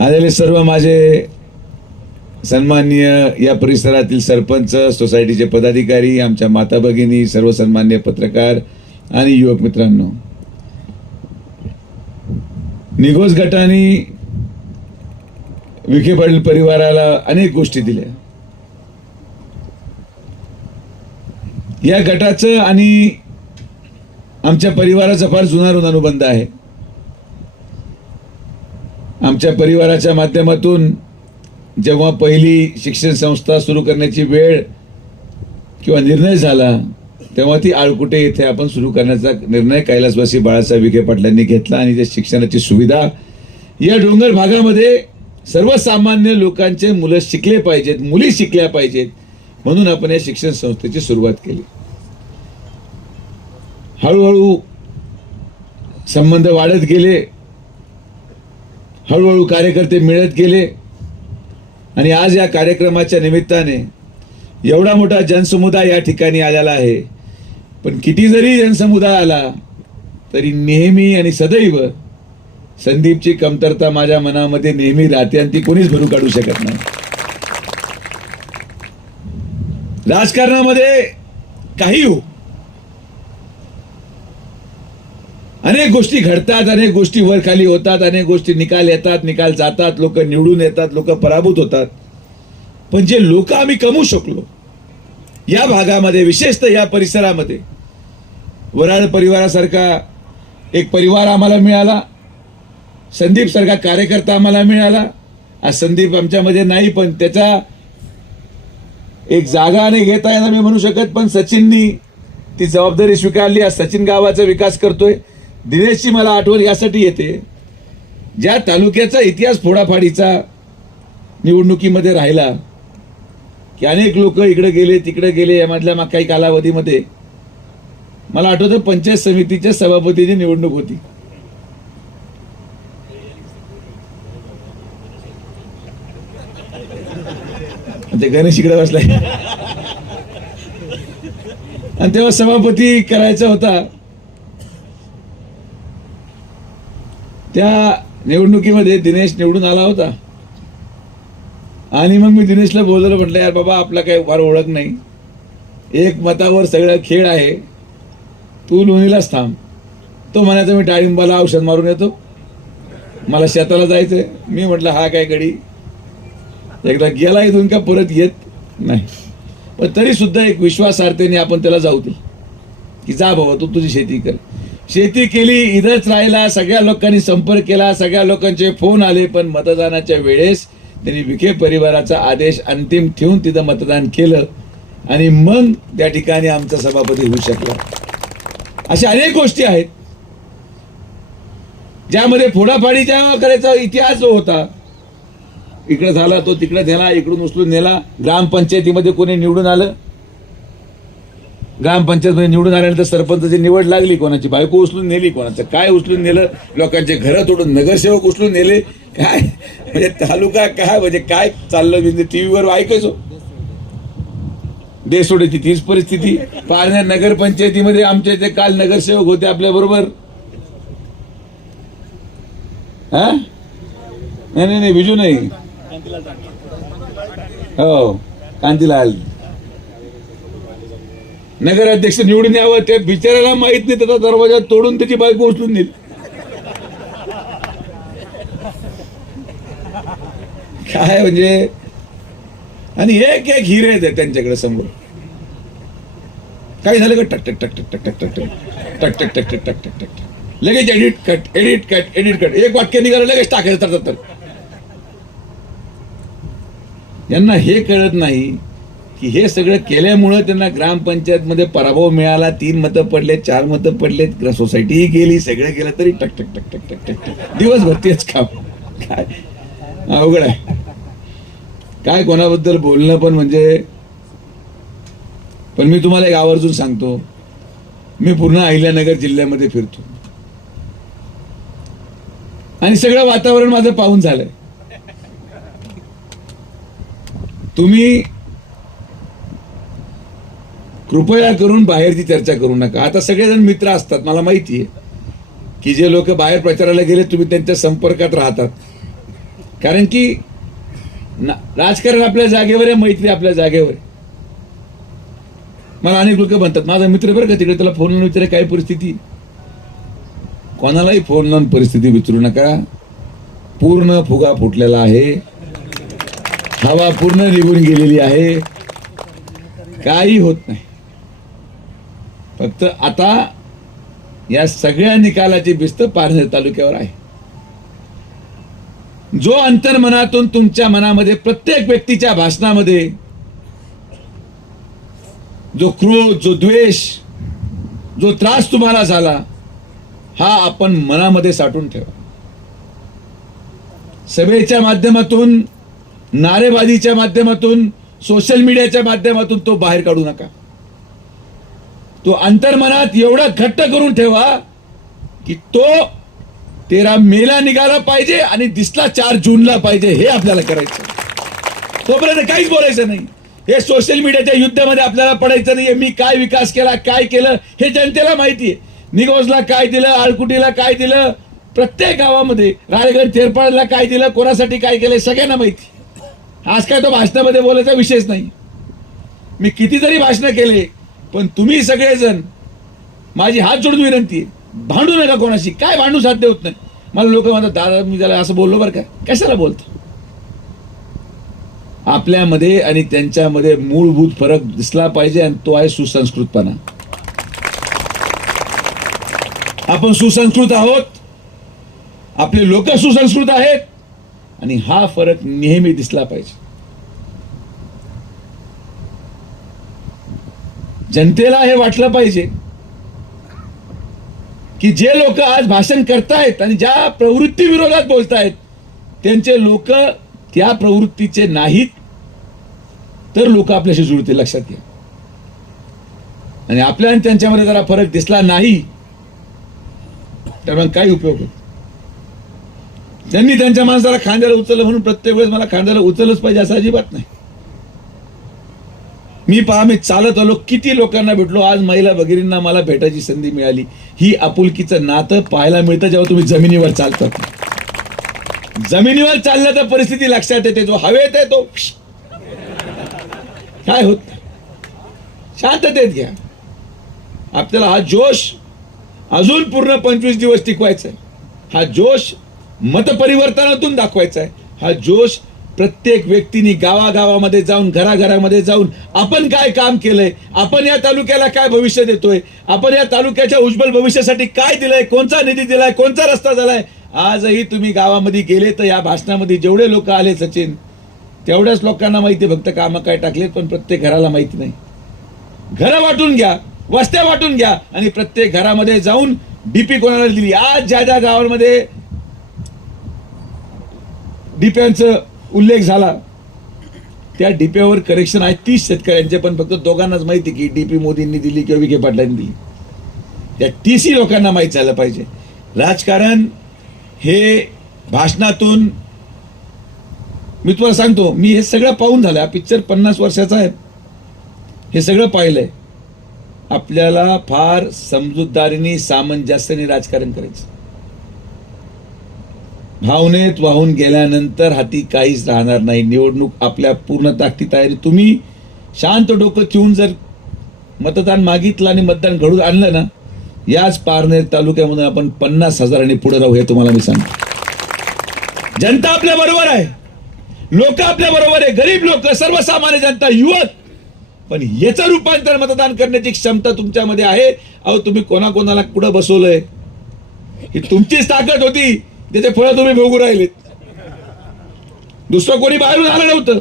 आलेले सर्व माझे सन्माननीय या परिसरातील सरपंच सोसायटीचे पदाधिकारी आमच्या माता भगिनी सर्व सन्मान्य पत्रकार आणि युवक मित्रांनो. निघोज गटाने विखे पाटील परिवाराला अनेक गोष्टी दिल्या. या गटाचं आणि आमच्या परिवाराचा फार जुना अनुबंध आहे. आमच्या परिवाराच्या माध्यमातून जेव्हा पहिली शिक्षण संस्था सुरू करण्याची वेळ किंवा निर्णय झाला तेव्हा ती आळकुटे येथे आपण सुरू करण्याचा निर्णय कैलासवासी बाळासाहेब विखे पाटलांनी घेतला आणि त्या शिक्षणाची सुविधा या डोंगर भागामध्ये सर्वसामान्य लोकांचे मुलं शिकले पाहिजेत मुली शिकल्या पाहिजेत म्हणून आपण या शिक्षण संस्थेची सुरुवात केली. हळूहळू संबंध वाढत गेले. हळूहळू कार्यकर्ते मिळत गेले. आणि आज या कार्यक्रमाच्या निमित्ताने एवढा मोठा जनसमुदाय या ठिकाणी आलेला आहे. पण किती जरी जनसमुदाय आला तरी नेहमी आणि सदैव संदीपची कमतरता माझ्या मनामध्ये नेहमी राहते आणि ती कोणीच भरू काढू शकत नाही. राजकारणामध्ये काही हो. अनेक गोष्टी घडतात अनेक गोष्टी वर खाली होतात अनेक गोष्टी निकाल येतात निकाल जातात लोक निवडून येतात लोक पराभूत होतात. पण जे लोक आम्ही कमवू शकलो या भागामध्ये विशेषतः या परिसरामध्ये वराड परिवारासारखा एक परिवार आम्हाला मिळाला संदीप सारखा कार्यकर्ता आम्हाला मिळाला. आज संदीप आमच्यामध्ये नाही पण त्याचा एक जागा नाही घेता येणार मी म्हणू शकत पण सचिननी ती जबाबदारी स्वीकारली. आज सचिन गावाचा विकास करतोय. दिनेशची मला आठवण यासाठी येते. ज्या तालुक्याचा इतिहास फोडाफाडीचा निवडणुकीमध्ये राहिला की अनेक लोक इकडे गेले तिकडे गेले यामधल्या मग काही कालावधीमध्ये मला आठवतं पंचायत समितीच्या सभापतीची निवडणूक होती. ते गणेश इकडे बसलाय. आणि तेव्हा सभापती करायचा होता. त्या निवडणुकीमध्ये दिनेश निवडून आला होता. आणि मग मी दिनेशला बोललो म्हटलं यार बाबा आपला काही फार ओळख नाही. एक मतावर सगळं खेळ आहे. तू लोणीलाच थांब. तो म्हणायचा मी डाळिंबाला औषध मारून येतो. मला शेताला जायचंय. मी म्हटलं हा काय गडी? एकदा गेला इथून का परत येत नाही? पण तरी सुद्धा एक विश्वासार्थेने आपण त्याला जाऊ दे की जा बाबा तू तुझी शेती कर. शेती केली इथंच राहिला सगळ्या लोकांनी संपर्क केला सगळ्या लोकांचे फोन आले पण मतदानाच्या वेळेस त्यांनी विखे परिवाराचा आदेश अंतिम ठेवून तिथं मतदान केलं. आणि मग त्या ठिकाणी आमचा सभापती होऊ शकला. अशा अनेक गोष्टी आहेत. ज्यामध्ये फोडाफाडीच्या करायचा इतिहास जो होता इकडे झाला तो तिकडे नेला इकडून उचलून नेला ग्रामपंचायतीमध्ये कोणी निवडून आलं ग्रामपंचायतमध्ये निवडून आल्यानंतर सरपंचाची निवड लागली कोणाची बायको उचलून नेली कोणाचं काय उचलून नेलं लोकांचे घरं तोडून नगरसेवक उचलून नेले. काय? म्हणजे तालुका काय? म्हणजे काय चाललं म्हणजे टीव्हीवर ऐकायचो. देसोडीची तीच परिस्थिती. पारण्या नगरपंचायतीमध्ये आमच्या इथे काल नगरसेवक होते आपल्या बरोबर. हा? नाही नाही नाही नाही. हो कांतीलाल. नगराध्यक्ष निवडून यावं ते बिचारायला माहीत नाही त्याचा दरवाजा तोडून त्याची बायको उचलून नेली काय म्हणजे आणि एक एक हिरे आहेत त्यांच्याकडे समोर काय झालं का टक टक टक टक टक टक टक टक टक टक टक टक टक टक लगेच edit cut edit cut edit cut एक वाक्य निघालं लगेच टाकायचं तर यांना हे कळत नाही की हे सगळं केल्यामुळं त्यांना ग्रामपंचायतमध्ये पराभव मिळाला. तीन मतं पडले चार मतं पडलेत सोसायटीही गेली सगळं गेलं तरी टक टक टक टक टक टक टक. दिवसभर तेच काम. काय? अवघड आहे. काय कोणाबद्दल बोलणं पण म्हणजे पण मी तुम्हाला एक आवर्जून सांगतो. मी पूर्ण अहिल्यानगर जिल्ह्यामध्ये फिरतो. आणि सगळं वातावरण माझं पाहून झालंय. तुम्ही कृपया करून बाहेरची चर्चा करू नका. आता सगळेजण मित्र असतात मला माहिती आहे की जे लोक बाहेर प्रचाराला गेले तुम्ही त्यांच्या संपर्कात राहतात. कारण की ना- राजकारण आपल्या जागेवर आहे मैत्री आपल्या जागेवर आहे. मला अनेक लोक म्हणतात माझा मित्र बरं का तिकडे त्याला फोन लावून विचारा काय परिस्थिती? कोणालाही फोन लावून परिस्थिती विचारू नका. पूर्ण फुगा फुटलेला आहे. हवा पूर्ण निघून गेलेली आहे. काही होत नाही. फक्त आता या सगळ्या निकालाची भिस्त पारनेर तालुक्यावर आहे. जो अंतर्मनातून तुमच्या मनामध्ये प्रत्येक व्यक्तीच्या भाषणामध्ये जो क्रोध जो द्वेष जो त्रास तुम्हाला झाला हा आपण मनामध्ये साठून ठेवा. सभेच्या माध्यमातून नारेबाजीच्या माध्यमातून सोशल मीडियाच्या माध्यमातून तो बाहेर काढू नका. तो अंतर्मनात एवढा घट्ट करून ठेवा की तो तेरा मेला निघाला पाहिजे आणि दिसला चार जूनला पाहिजे हे आपल्याला करायचं. तोपर्यंत काहीच बोलायचं नाही. हे सोशल मीडियाच्या युद्धामध्ये आपल्याला पडायचं नाहीये मी काय विकास केला काय केलं हे जनतेला माहिती आहे निगोजला काय दिलं आळकुटीला काय दिलं प्रत्येक गावामध्ये रायगड तेरपाडला काय दिलं कोणासाठी काय केलं सगळ्यांना माहिती. आज काय तो भाषणामध्ये बोलायचा विषयच नाही. मी किती जरी भाषणं केले पण तुम्ही सगळेजण माझी हात जोडून विनंती आहे. भांडू नका कोणाशी. काय भांडू साध्य होत नाही. मला लोक म्हणतात दादा मी त्याला असं बोललो बरं का. कशाला बोलतो? आपल्यामध्ये आणि त्यांच्यामध्ये मूलभूत फरक दिसला पाहिजे आणि तो आहे सुसंस्कृतपणा. आपण सुसंस्कृत आहोत. आपले लोक सुसंस्कृत आहेत. आणि हा फरक नेहमी दिसला पाहिजे. जनतेला हे वाटलं पाहिजे की जे लोक आज भाषण करतायत आणि ज्या प्रवृत्ती विरोधात बोलतायत त्यांचे लोक त्या प्रवृत्तीचे नाहीत तर लोक आपल्याशी जुळते लक्षात घ्या. आणि आपल्या आणि त्यांच्यामध्ये जरा फरक दिसला नाही तर मग काय उपयोग होतो त्यांनी त्यांच्या माणसाला खांद्याला उचललं म्हणून प्रत्येक वेळेस मला खांद्याला उचललंच पाहिजे असं अजिबात नाही. मी पहा मी चालत आलो किती लोकांना भेटलो आज महिला भगिनींना मला भेटायची संधी मिळाली. ही आपुलकीचं नातं पाहायला मिळतं जेव्हा तुम्ही जमिनीवर चालतात. जमिनीवर चालल्या तर परिस्थिती लक्षात येते जो हवेत आहे तो काय होत? शांततेत घ्या. आपल्याला हा जोश अजून पूर्ण पंचवीस दिवस टिकवायचा आहे. हा जोश मतपरिवर्तनातून दाखवायचा आहे. हा जोश प्रत्येक व्यक्तीने गावागावामध्ये जाऊन घराघरामध्ये जाऊन आपण काय काम केलंय? आपण या तालुक्याला काय भविष्य देतोय? आपण या तालुक्याच्या उज्ज्वल भविष्यासाठी काय दिलंय? कोणता निधी दिलाय? कोणता रस्ता झालाय? आजही तुम्ही गावामध्ये गेले तर या भाषणामध्ये जेवढे लोक आले सचिन तेवढ्याच लोकांना माहिती आहे, फक्त कामं काय टाकलेत पण प्रत्येक घराला माहिती नाही. घरं वाटून घ्या वस्त्या वाटून घ्या आणि प्रत्येक घरामध्ये जाऊन डीपी कोणाला दिली? आज ज्या ज्या गावांमध्ये डीपीचा उल्लेख झाला. त्या डीपीवर करेक्शन आहे. तीस शेतकऱ्यांचे पण फक्त दोघांनाच माहिती की डी पी मोदींनी दिली किंवा विखे पाटलांनी दिली. त्या तीसही लोकांना माहीत झालं पाहिजे. राजकारण हे भाषणातून मी तुम्हाला सांगतो मी हे सगळं पाहून झालं हा पिक्चर पन्नास वर्षाचा आहे. हे सगळं पाहिलंय. आपल्याला फार समजूतदारीने सामंजस्याने राजकारण करायचं. भावनेत वाहून गेल्यानंतर हाती काहीच राहणार नाही. निवडणूक आपल्या पूर्ण ताकदीत आहे तुम्ही शांत डोकं ठेवून जर मतदान मागितलं आणि मतदान घडून आणलं ना याच पारनेर तालुक्यामधून आपण पन्नास हजारांनी पुढे राहू हे तुम्हाला मी सांगतो. जनता आपल्या बरोबर आहे. लोक आपल्या बरोबर आहे. गरीब लोक सर्वसामान्य जनता युवक. पण याचं रूपांतर मतदान करण्याची क्षमता तुमच्यामध्ये आहे. अहो तुम्ही कोणाकोणाला कुठं बसवलंय? ही तुमचीच ताकद होती. त्याचे फळं तुम्ही भोगू राहिलेत. दुसरं कोणी बाहेरून आलं नव्हतं.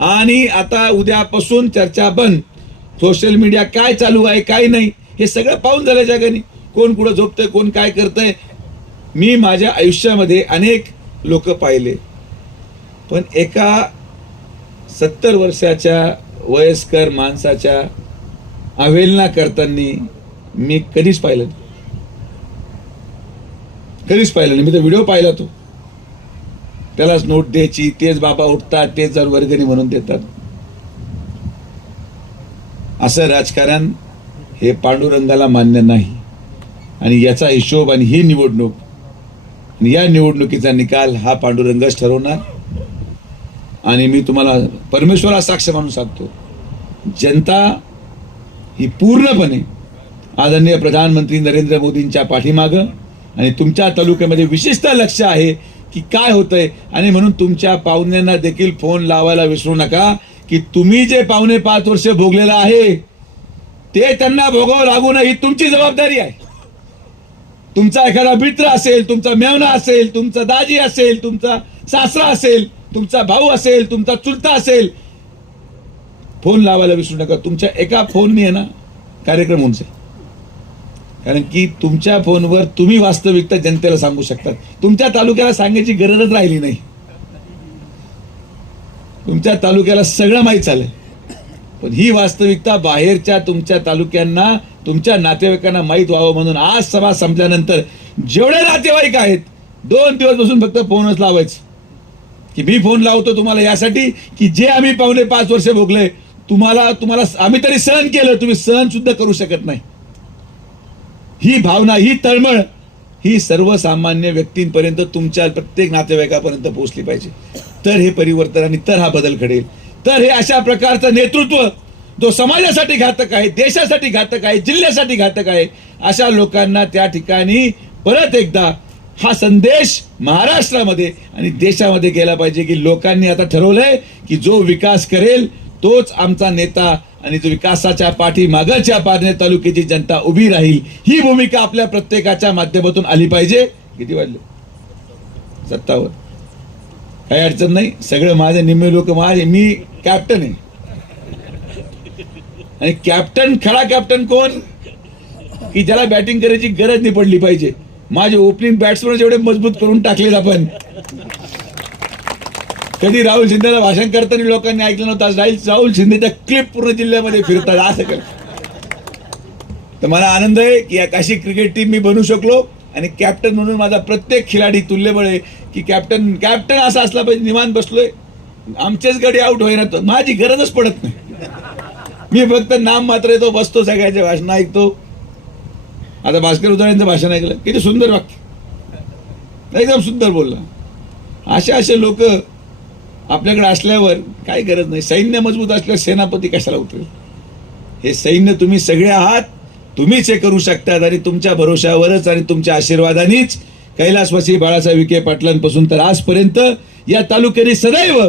आणि आता उद्यापासून चर्चा बंद. सोशल मीडिया काय चालू आहे काय नाही हे सगळं पाहून झालं जगाने कोण कुठं झोपतंय कोण काय करतंय मी माझ्या आयुष्यामध्ये अनेक लोक पाहिले. पण एका सत्तर वर्षाच्या वयस्कर माणसाच्या अवेलना करताना मी कधीच पाहिलं नाही. कधीच पाहिलं नाही. मी तर व्हिडिओ पाहिला तो. त्यालाच नोट द्यायची. तेच बाबा उठतात तेच जर वर्गणी म्हणून देतात. असं राजकारण हे पांडुरंगाला मान्य नाही. आणि याचा हिशोब आणि ही निवडणूक आणि या निवडणुकीचा निकाल हा पांडुरंगच ठरवणार. आणि मी तुम्हाला परमेश्वरा साक्ष मानून सांगतो. जनता ही पूर्णपणे आदरणीय प्रधानमंत्री नरेंद्र मोदींच्या पाठीमागं आणि तुमच्या तालुक्यामध्ये विशेषतः लक्ष आहे की काय होतंय? आणि म्हणून तुमच्या पाहुण्यांना देखील फोन लावायला विसरू नका की तुम्ही जे पाहुणे पाच वर्ष भोगलेलं आहे ते त्यांना भोगावं लागू नये ही तुमची जबाबदारी आहे. तुमचा एखादा मित्र असेल तुमचा मेवना असेल तुमचा दाजी असेल तुमचा सासरा असेल तुमचा भाऊ असेल तुमचा चुलता असेल फोन लावायला विसरू नका. तुमच्या एका फोनने आहे ना कार्यक्रम होऊन जाईल. कारण की तुमच्या फोनवर तुम्ही वास्तविकता जनतेला सांगू शकतात. तुमच्या तालुक्याला सांगायची गरजच राहिली नाही. तुमच्या तालुक्याला सगळं माहीत झालंय. पण ही वास्तविकता बाहेरच्या तुमच्या तालुक्यांना तुमच्या नातेवाईकांना माहीत व्हावं म्हणून आज सभा संपल्यानंतर जेवढे नातेवाईक आहेत दोन दिवस बसून फक्त फोनच लावायचं. की मी फोन लावतो तुम्हाला यासाठी की जे आम्ही पावणे पाच वर्ष भोगले तुम्हाला तुम्हाला आम्ही तरी सहन केलं तुम्ही सहन सुद्धा करू शकत नाही. ही भावना ही तळमळ ही सर्वसामान्य व्यक्तींपर्यंत तुमच्या प्रत्येक नातेवाईकापर्यंत पोहोचली पाहिजे. तर हे परिवर्तन आणि तर हा बदल घडेल. तर हे अशा प्रकारचं नेतृत्व जो समाजासाठी घातक आहे देशासाठी घातक आहे जिल्ह्यासाठी घातक आहे अशा लोकांना त्या ठिकाणी परत एकदा हा संदेश महाराष्ट्रामध्ये आणि देशामध्ये गेला पाहिजे की लोकांनी आता ठरवलंय की जो विकास करेल तोच आमचा नेता आणि विकासाच्या पाठी मागच्या पारणे तालुक्याची जनता उभी राहील. ही भूमिका आपल्या प्रत्येकाच्या माध्यमातून आली पाहिजे. किती वाढले? सत्तावर काही अडचण नाही. सगळं माझे निम्मे लोक माझे. मी कॅप्टन आहे. आणि कॅप्टन खरा कॅप्टन कोण? की ज्याला बॅटिंग करायची गरज नाही पडली पाहिजे. माझे ओपनिंग बॅट्समन जेवढे मजबूत करून टाकलेत आपण. कधी राहुल शिंदेला भाषण करताना लोकांनी ऐकलं नव्हतं आज राहुल राहुल शिंदेच्या क्लिप पूर्ण जिल्ह्यामध्ये फिरतात असं कर तर मला आनंद आहे की या काशी क्रिकेट टीम मी बनू शकलो आणि कॅप्टन म्हणून माझा प्रत्येक खिलाडी तुल्यबळ आहे की कॅप्टन कॅप्टन असा असला पाहिजे निवांत बसलोय. आमचेच गाडी आउट होईना तर माझी गरजच पडत नाही. मी फक्त नाम मात्र येतो बसतो सगळ्याचे भाषण ऐकतो. आता भास्कर उदळ्यांचं भाषण ऐकलं किती सुंदर वाक्य. एकदम सुंदर बोलला. असे असे लोक आपल्याकडे असल्यावर काय गरज नाही. सैन्य मजबूत असल्यावर सेनापती कशाला उतरेल? हे सैन्य तुम्ही सगळे आहात. तुम्हीच हे करू शकतात आणि तुमच्या भरोशावरच आणि तुमच्या आशीर्वादानेच कैलासवासी बाळासाहेब विखे पाटलांपासून तर आजपर्यंत या तालुक्याने सदैव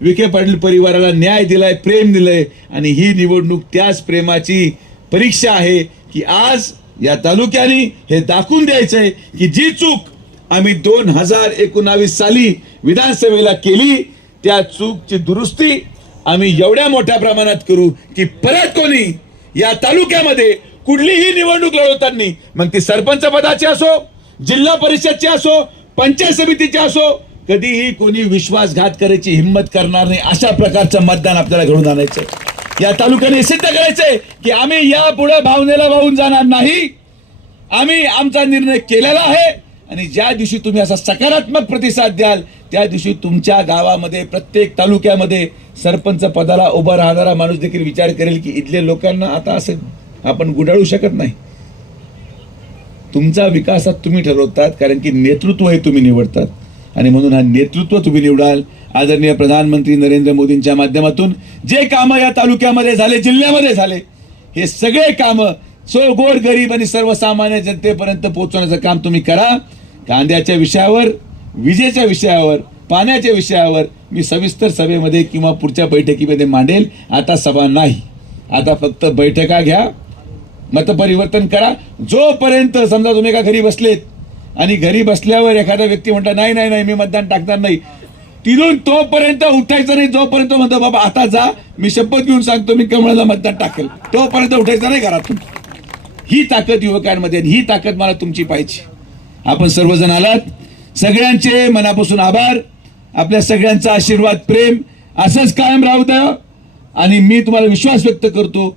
विखे पाटील परिवाराला न्याय दिलाय प्रेम दिलंय आणि ही निवडणूक त्याच प्रेमाची परीक्षा आहे की आज या तालुक्याने हे दाखवून द्यायचंय की जी चूक आम्ही दोन हजार एकोणावीस साली विधानसभेला केली त्या चूकची दुरुस्ती आम्ही एवढ्या मोठ्या प्रमाणात करू की परत कोणी या तालुक्यामध्ये कुठलीही निवडणूक लढवताना मग ती सरपंच पदाची असो जिल्हा परिषदची असो पंचायत समितीची असो कधीही कोणी विश्वासघात करायची हिंमत करणार नाही अशा प्रकारचं मतदान आपल्याला घडून आणायचंय. या तालुक्याने सिद्ध करायचंय की आम्ही यापुढे भावनेला वाहून जाणार नाही. आम्ही आमचा निर्णय केलेला आहे. आणि ज्या दिवशी तुम्ही असा सकारात्मक प्रतिसाद द्याल त्या दिवशी तुमच्या गावामध्ये प्रत्येक तालुक्यामध्ये सरपंच पदाला उभा राहणारा माणूस देखील विचार करेल की इथले लोकांना आता असं आपण गुडाळू शकत नाही. तुमचा विकासात तुम्ही ठरवतात कारण की नेतृत्व हे तुम्ही निवडतात. आणि म्हणून हा नेतृत्व तुम्ही निवडाल. आदरणीय प्रधानमंत्री नरेंद्र मोदींच्या माध्यमातून जे कामं या तालुक्यामध्ये झाले जिल्ह्यामध्ये झाले हे सगळे कामं सो गोर गरीब आणि सर्वसामान्य जनतेपर्यंत पोहोचवण्याचं काम तुम्ही करा. कांद्याच्या विषयावर विजेच्या विषयावर पाण्याच्या विषयावर मी सविस्तर सभेमध्ये किंवा पुढच्या बैठकीमध्ये मांडेल. आता सभा नाही. आता फक्त बैठका घ्या. मतपरिवर्तन करा. जोपर्यंत समजा तुम्ही एका घरी बसलेत आणि घरी बसल्यावर एखादा व्यक्ती म्हणता नाही नाही नाही मी मतदान टाकणार नाही. तिथून तोपर्यंत उठायचं नाही. जोपर्यंत म्हणतो बाबा आता जा. मी शपथ घेऊन सांगतो मी कमळाला मतदान टाकेल. तोपर्यंत उठायचं नाही घरातून. ही ताकद युवकांमध्ये ही ताकद मला तुमची पाहिजे आपण सर्वजण आलात. सगळ्यांचे मनापासून आभार. आपल्या सगळ्यांचा आशीर्वाद प्रेम असंच कायम राहू द्या. आणि मी तुम्हाला विश्वास व्यक्त करतो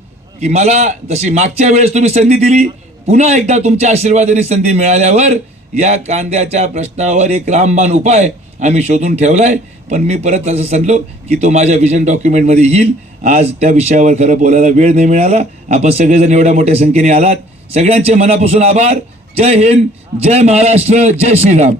की मला जशी मागच्या वेळेस तुम्ही संधी दिली पुन्हा एकदा तुमच्या आशीर्वादाने संधी मिळाल्यावर या कांद्याच्या प्रश्नावर एक रामबाण उपाय आम्ही शोधून ठेवलाय. पण मी परत असं सांगलो की तो माझ्या विजन डॉक्युमेंटमध्ये येईल. आज त्या विषयावर खरं बोलायला वेळ नाही मिळाला. आपण सगळेजण एवढ्या मोठ्या संख्येने आलात. सगळ्यांचे मनापासून आभार. जय हिंद जय महाराष्ट्र जय श्रीराम.